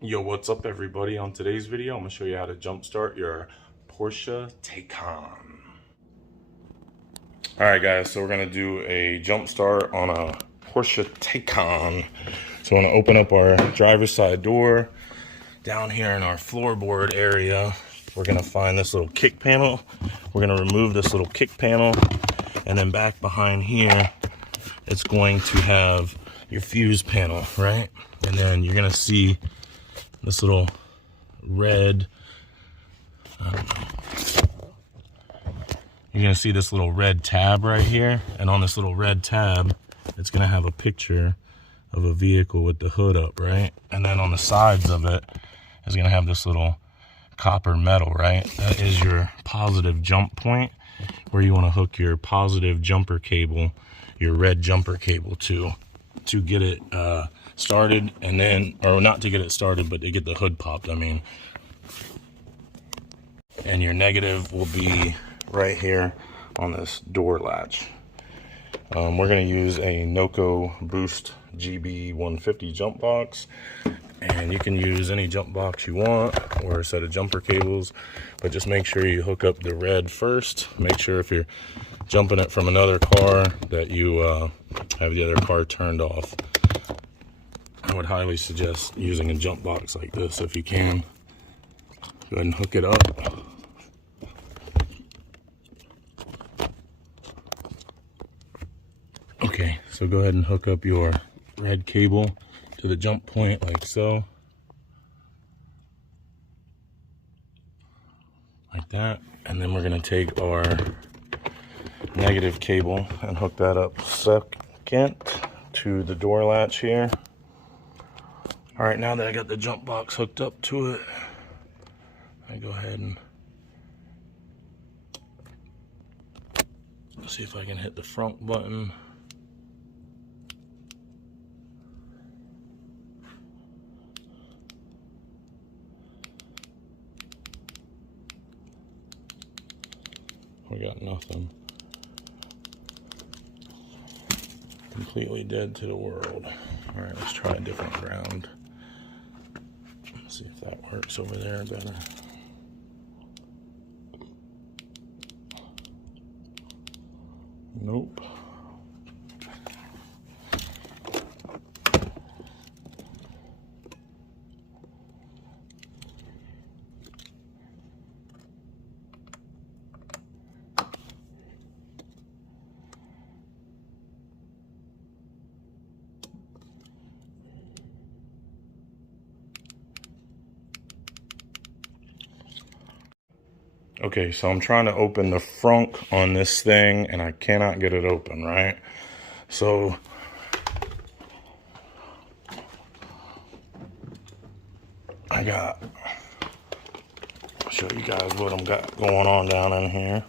Yo, what's up everybody? On today's video, I'm gonna show you how to jumpstart your Porsche Taycan. Alright guys, so we're gonna do a jumpstart on a Porsche Taycan. So we're gonna open up our driver's side door. Down here in our floorboard area, we're gonna find this little kick panel. We're gonna remove this little kick panel, and then back behind here, it's going to have your fuse panel, right? And then you're gonna see this little red, you're gonna see this little red tab right here, and on this little red tab, it's gonna have a picture of a vehicle with the hood up, right? And then on the sides of it is gonna have this little copper metal, right? That is your positive jump point, where you wanna hook your positive jumper cable, your red jumper cable to get it started, and then, or not to get it started, but to get the hood popped, I mean. And your negative will be right here on this door latch. We're going to use a Noco Boost GB 150 jump box, and you can use any jump box you want or a set of jumper cables, but just make sure you hook up the red first. Make sure if you're jumping it from another car that you have the other car turned off. I would highly suggest using a jump box like this if you can. Go ahead and hook it up. Okay, so go ahead and hook up your red cable to the jump point like so. Like that. And then we're going to take our negative cable and hook that up second to the door latch here. All right, now that I got the jump box hooked up to it, I go ahead and see if I can hit the front button. We got nothing. Completely dead to the world. All right, let's try a different ground. See if that works over there better. Nope. Okay, so I'm trying to open the frunk on this thing and I cannot get it open, right? So I'll show you guys what I'm got going on down in here.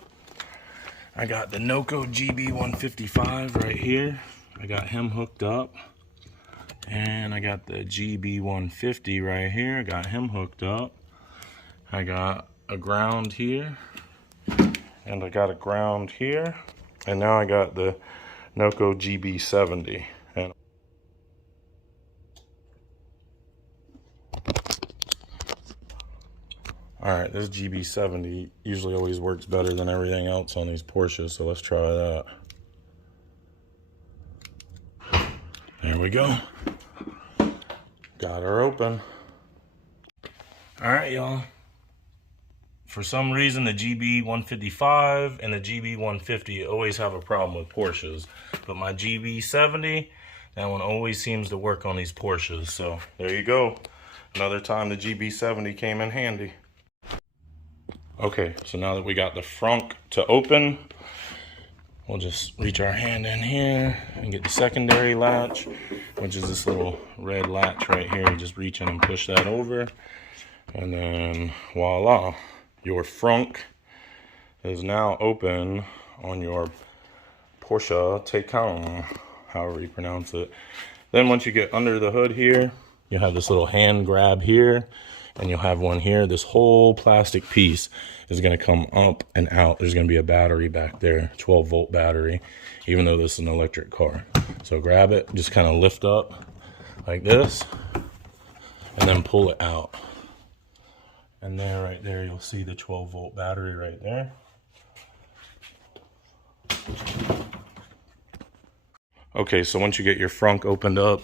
I got the Noco GB 155 right here. I got him hooked up. And I got the GB 150 right here. I got him hooked up. I got a ground here, and I got a ground here, and now I got the Noco GB 70. And alright, this GB 70 usually always works better than everything else on these Porsches, so let's try that. There we go. Got her open. Alright, y'all. For some reason, the GB 155 and the GB 150 always have a problem with Porsches. But my GB 70, that one always seems to work on these Porsches. So there you go. Another time the GB 70 came in handy. Okay, so now that we got the frunk to open, we'll just reach our hand in here and get the secondary latch, which is this little red latch right here. You just reach in and push that over, and then voila. Your frunk is now open on your Porsche Taycan, however you pronounce it. Then once you get under the hood here, you have this little hand grab here, and you'll have one here. This whole plastic piece is going to come up and out. There's going to be a battery back there, 12-volt battery, even though this is an electric car. So grab it, just kind of lift up like this, and then pull it out. And there, right there, you'll see the 12-volt battery right there. Okay, so once you get your frunk opened up,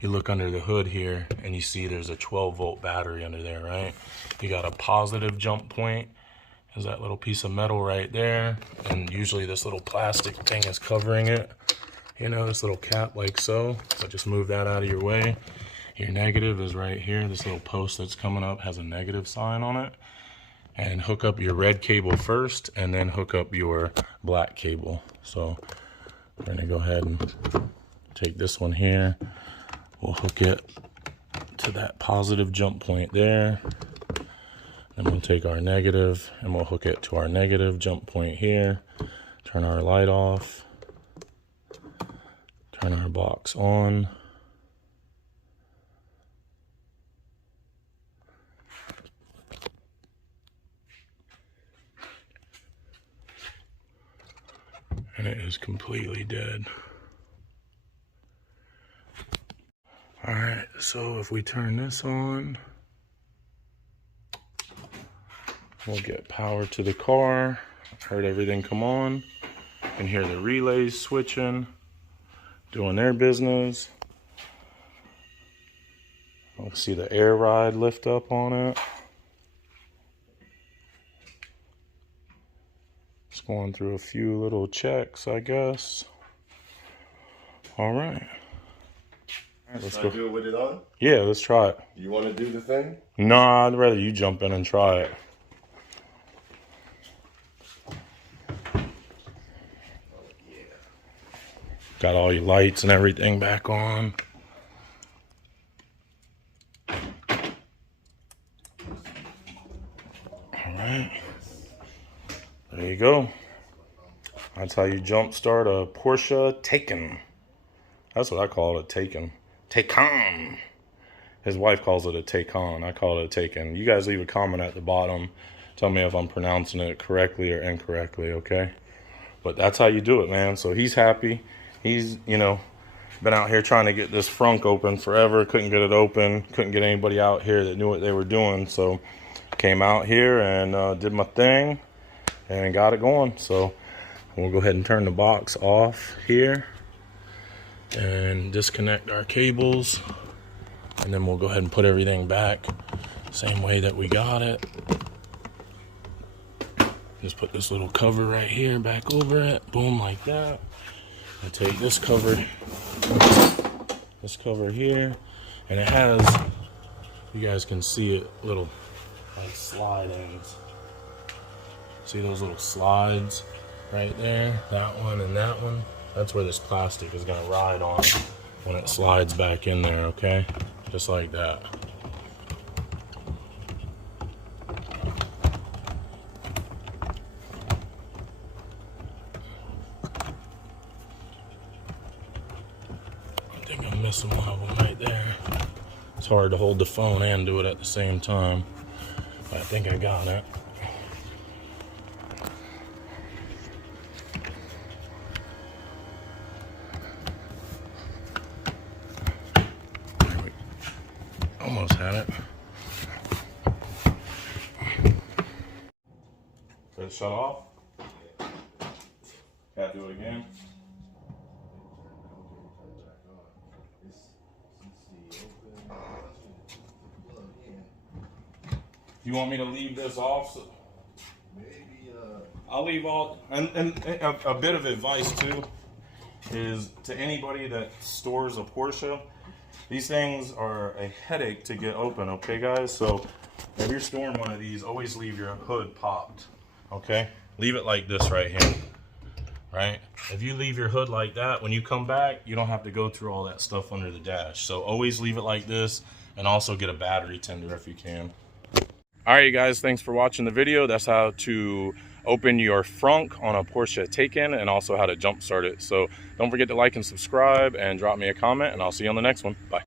you look under the hood here and you see there's a 12-volt battery under there, right? You got a positive jump point. There's that little piece of metal right there. And usually this little plastic thing is covering it. You know, this little cap like so. So just move that out of your way. Your negative is right here. This little post that's coming up has a negative sign on it. And hook up your red cable first and then hook up your black cable. So we're gonna go ahead and take this one here. We'll hook it to that positive jump point there. Then we'll take our negative and we'll hook it to our negative jump point here. Turn our light off. Turn our box on. And it is completely dead. All right, so if we turn this on, we'll get power to the car. Heard everything come on. You can hear the relays switching, doing their business. We'll see the air ride lift up on it. It's going through a few little checks, I guess. All right. Let's go. Do it with it on? Yeah, let's try it. You want to do the thing? Nah, I'd rather you jump in and try it. Got all your lights and everything back on. All right. There you go. That's how you jumpstart a Porsche Taycan. That's what I call it, a Taycan. Taycan. His wife calls it a Taycan. I call it a Taycan. You guys leave a comment at the bottom. Tell me if I'm pronouncing it correctly or incorrectly, okay? But that's how you do it, man. So he's happy. He's, you know, been out here trying to get this frunk open forever. Couldn't get it open. Couldn't get anybody out here that knew what they were doing. So came out here and did my thing and got it going. So we'll go ahead and turn the box off here and disconnect our cables, and then we'll go ahead and put everything back same way that we got it. Just put this little cover right here back over it, boom, like that. I take this cover here, and it has, you guys can see it, little like slide ends. See those little slides right there, that one and that one? That's where this plastic is gonna ride on when it slides back in there, okay? Just like that. I think I'm missing one of them right there. It's hard to hold the phone and do it at the same time. But I think I got it. Almost had it. Did it shut off? Gotta do it again. You want me to leave this off? So Maybe, I'll leave all, and a bit of advice too is to anybody that stores a Porsche, these things are a headache to get open, okay guys? So if you're storing one of these, always leave your hood popped, okay? Leave it like this right here, right? If you leave your hood like that, when you come back, you don't have to go through all that stuff under the dash. So always leave it like this, and also get a battery tender if you can. All right, you guys, thanks for watching the video. That's how to open your frunk on a Porsche Taycan and also how to jump start it. So don't forget to like and subscribe and drop me a comment, and I'll see you on the next one. Bye.